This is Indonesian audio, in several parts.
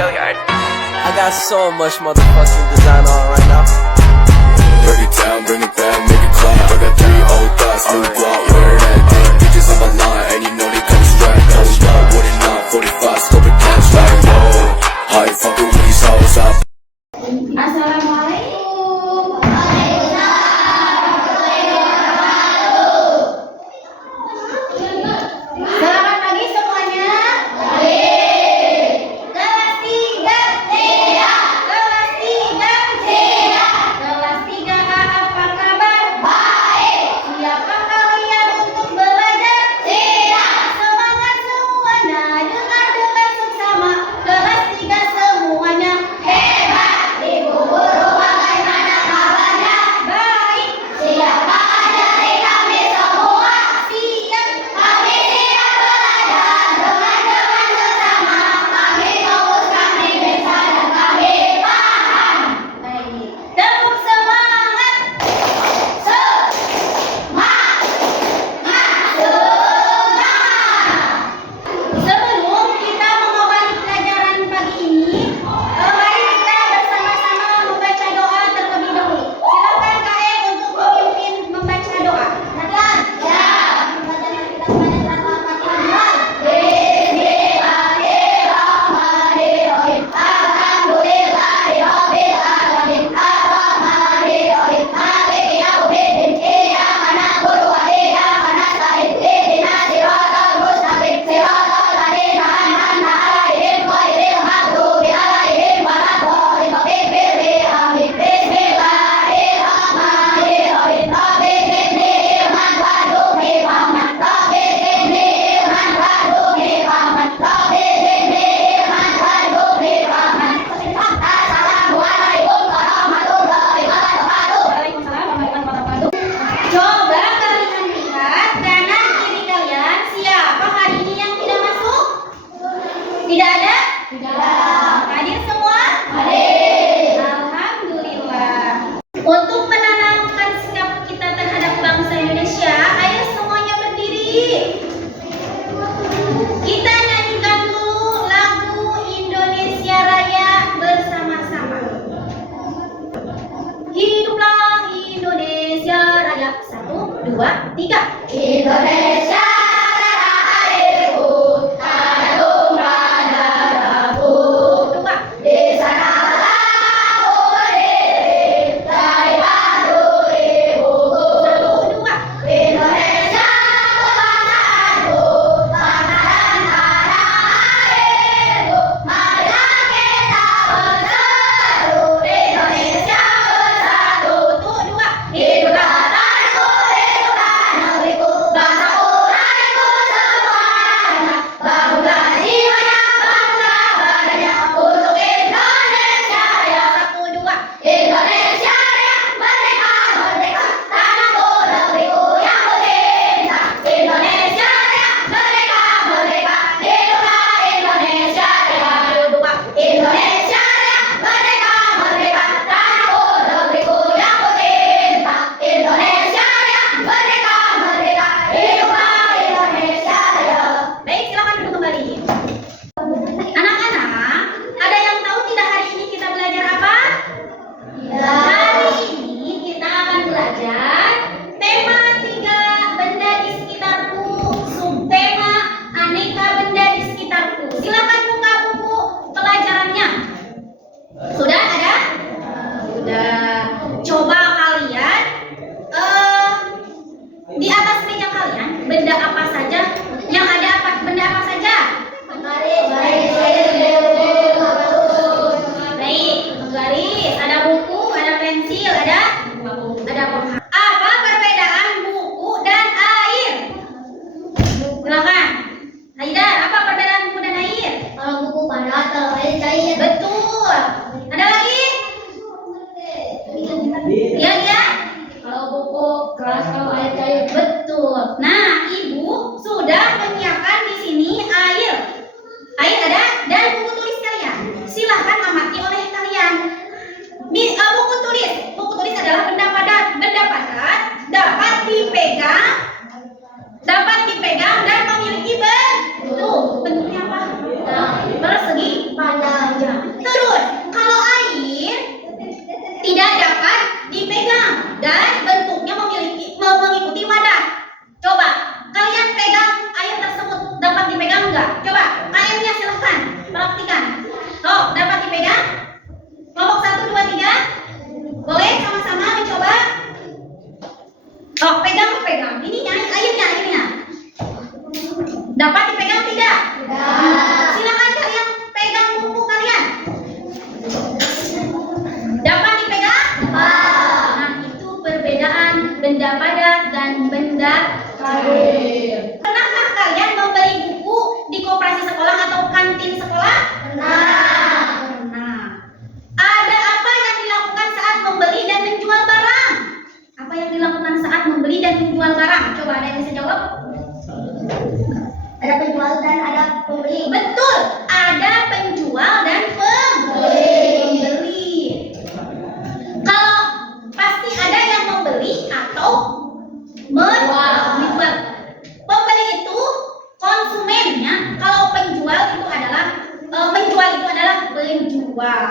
I got so much motherfucking design on right now. Break it down, bring it back, make it clap. I got 3 old thoughts, new guap, wear that thing. Bitches on my line, and you know they come strapped. Hold up, what it not, 45, scope it cash like, whoa. How you fucking with these hoes up? Assalamualaikum. Selamat pagi semuanya. Kelas 3 siap. Kelas 3 siap. Kelas 3A apa kabar? Baik. Siapa kalian dipegang? Kelompok 1, 2, 3. Boleh sama-sama mencoba? Oh, pegang. Ininya, airnya. Dapat dipegang tidak? Silakan kalian pegang buku kalian. Dapat dipegang? Nah, itu perbedaan benda padat dan benda cair. Pernahkah kalian membeli buku di koperasi sekolah atau kantin sekolah? Pernah. Ada apa yang dilakukan saat membeli dan menjual barang? Apa yang dilakukan saat membeli dan menjual barang? Coba ada yang bisa jawab? Ada penjual dan ada pembeli. Betul, ada penjual dan pembeli. Kalau pasti ada yang membeli atau menjual. Pembeli itu konsumennya. Kalau penjual itu adalah menjual itu adalah penjual.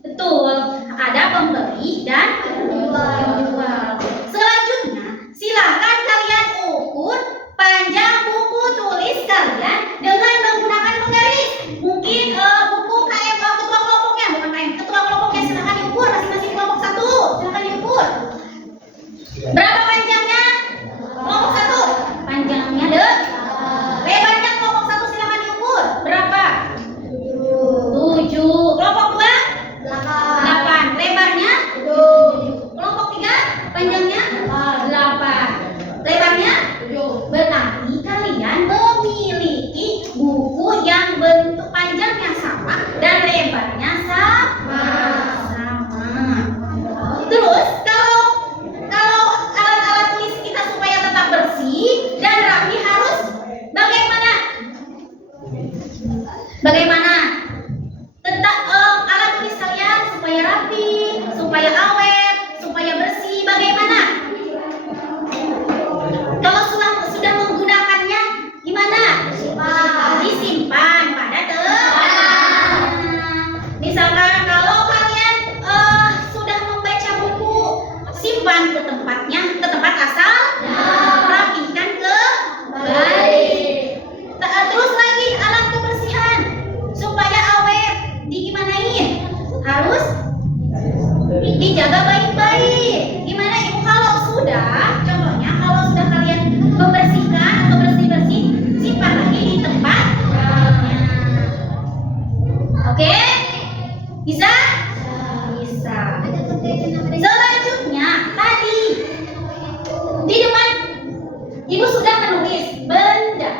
Betul, ada pembeli dan penjual. Selanjutnya, silakan kalian ukur panjang buku tulis kalian dengan menggunakan penggaris. Mungkin buku KM ketua kelompoknya, bukan KM, ketua kelompoknya silakan diukur masing-masing kelompok 1. Silakan diukur. Berapa panjangnya? Kelompok 1. Panjangnya lebarnya kelompok 1 silakan diukur. Berapa? 7. Kelompok 2? 8. Lebarnya? 7. Kelompok 3? Panjangnya? 8. Lebarnya? 7. Berarti kalian memiliki buku yang bentuk panjangnya sama dan lebarnya sama. Terus kalau alat-alat tulis kita supaya tetap bersih dan rapi harus bagaimana? Tetap alat tulis kalian supaya rapi, supaya awet, supaya bersih. Bagaimana? Kalau sudah menggunakannya gimana? Disimpan pada tempat. Misalkan kalau kalian sudah membaca buku, simpan ke tempatnya, ke tempat asal, rapikan kembali. Terus lagi alat kebersihan supaya awet, digimanain? Harus dijaga baik-baik. Gimana Ibu kalau sudah, contohnya kalau sudah kalian membersihkan atau bersih-bersih, simpan lagi di tempatnya. Oke? Bisa? Bisa. Selanjutnya tadi di depan Ibu sudah menulis benda.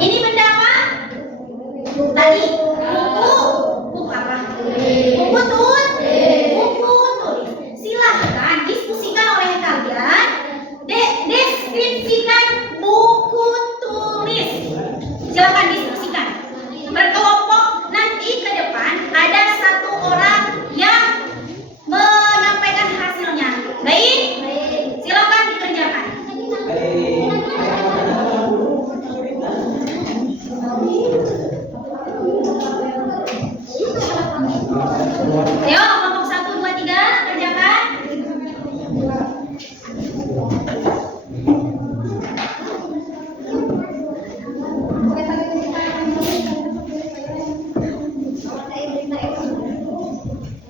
Ini benda apa? Tadi buku apa? Buku tulis. Silahkan diskusikan oleh kalian. Deskripsikan buku tulis. Silahkan diskusikan. Berkelompok, nanti ke depan ada satu orang yang menyampaikan hasilnya. Baik? Silakan dikerjakan. Ayo, kelompok 1, 2, 3, kerjakan.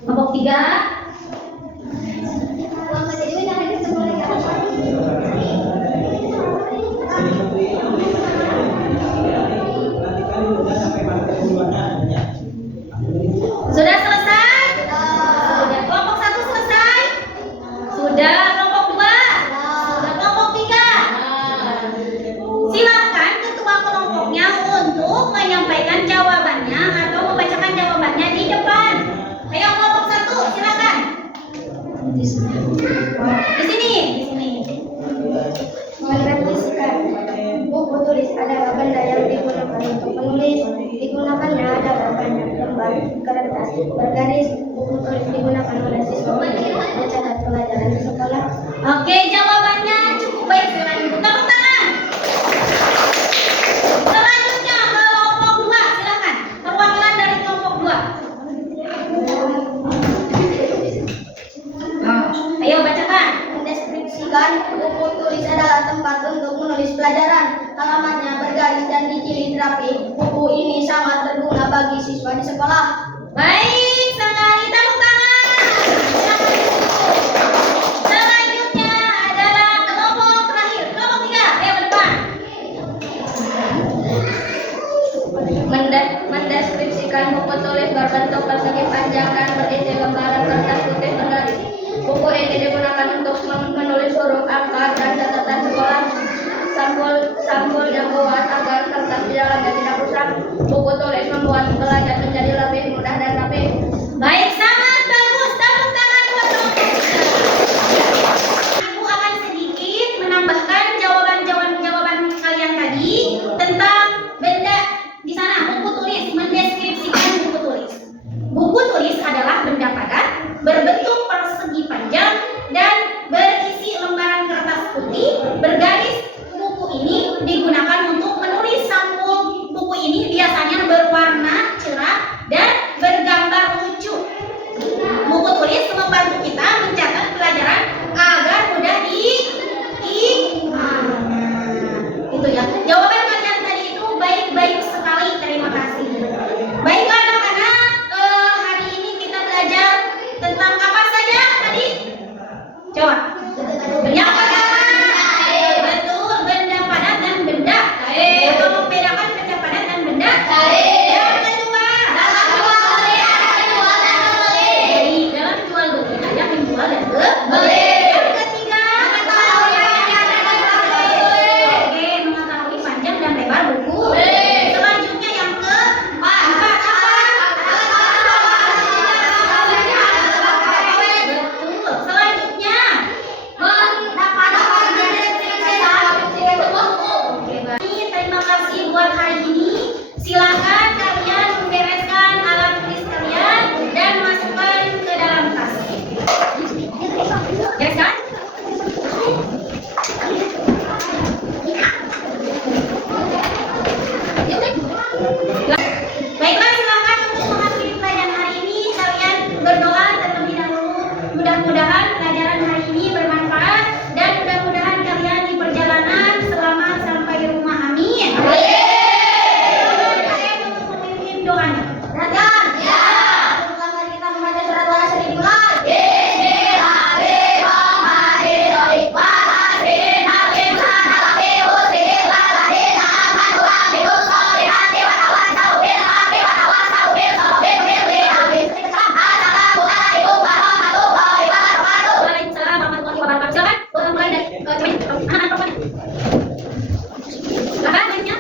Kelompok 3. Sudah selesai? Sudah. Kelompok 1 selesai? Sudah. Kelompok 2? Sudah. Kelompok 3? Silakan ketua kelompoknya untuk menyampaikan jawabannya atau membacakan jawabannya di depan. Ayo kelompok 1, silakan. Di sini. Merefleksikan. Buku tulis adalah benda yang digunakan untuk menulis. Digunakannya adalah banyak lembar kertas bergaris. Buku tulis digunakan oleh siswa untuk mencatat pelajaran di sekolah. Oke, jawabannya cukup baik. Silakan tepuk tangan. Selanjutnya kelompok 2, silakan. Perwakilan dari kelompok 2. Ayo bacakan. Mendeskripsikan buku tulis adalah tempat untuk menulis pelajaran. Halamannya bergaris dan dijilid rapi. Buku ini sangat berguna bagi siswa di sekolah. Baik sekali, tepuk tangan. Selanjutnya adalah kelompok terakhir, kelompok 3, ayo ke depan. Mendeskripsikan buku tulis berbentuk persegi panjang dan berisi lembaran kertas putih bergaris. Buku ini digunakan untuk menulis huruf, angka, dan catatan sekolah. Sampul yang kuat agar kertas di dalamnya tidak rusak. Buku tulis membuat belajar menjadi lebih mudah dan rapi. Baik, sangat bagus. Tepuk tangan buat kelompok 3. Ibu akan sedikit menambahkan jawaban kalian tadi tentang benda di sana. Buku tulis, mendeskripsikan buku tulis. Buku tulis adalah benda padat berbentuk persegi panjang dan berisi lembaran kertas putih bergaris. Buku ini digunakan untuk menulis. Sampul buku ini biasanya berwarna cerah dan bergambar lucu. Buku tulis membantu kita mencatat pelajaran agar mudah diingat. Itu ya. Jawaban kalian tadi itu baik-baik sekali. Terima kasih. Baiklah anak-anak, hari ini kita belajar tentang apa saja tadi? Coba. Betul, benda padat dan benda. Apa membedakan benda padat dan benda? Yang kedua. Jadi dalam jual beli ada menjual dan beli. Yang ketiga. Oke, mengetahui panjang dan lebar buku. Selanjutnya yang keempat. Betul. Selanjutnya terima kasih buat hari ini. Silakan kalian membereskan alat tulis kalian dan masukkan ke dalam tas. Ya kan? Baiklah, silakan untuk mengakhiri pelajaran hari ini. Kalian berdoa terlebih dahulu. Mudah-mudahan pelajaran hari ini bermanfaat dan mudah-mudahan kalian di perjalanan selamat sampai di rumah. Amin. Saya untuk memimpin doanya. Pertama kita membaca surat Al-Asr dimulai. Waalaikumsalam warahmatullahi wabarakatuh. Silakan, boleh mulai dari anak-anak perempuan. Silakan, baiknya.